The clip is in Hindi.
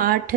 8